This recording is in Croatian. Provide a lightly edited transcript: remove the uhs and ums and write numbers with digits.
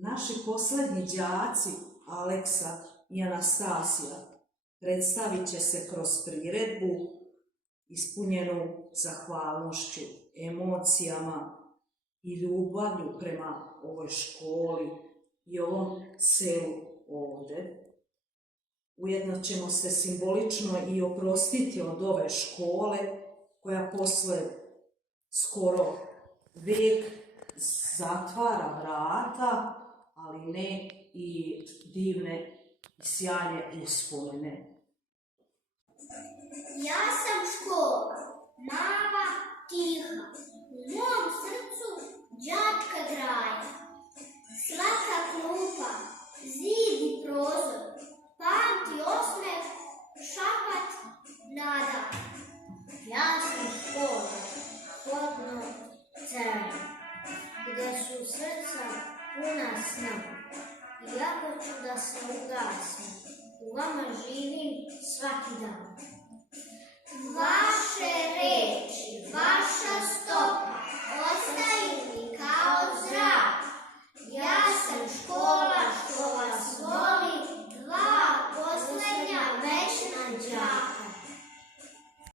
Naši poslednji đaci, Aleksa i Anastasija, predstavit će se kroz priredbu ispunjenu zahvalnošću, emocijama i ljubavlju prema ovoj školi i ovom selu ovde. Ujedno ćemo se simbolično i oprostiti od ove škole koja posle skoro vek zatvara vrata, ali ne i divne i sjajne uspomene. Ja sam škola, mala, tiha, u mom srcu đačka graja. Slatka klupa, zid i prozor, pamti osmeh, šapat, nada. Ja sam škola, hladno crno, gde su srca puna sna. Iako ću da se ugasim, u vama živim svaki dan. Vaše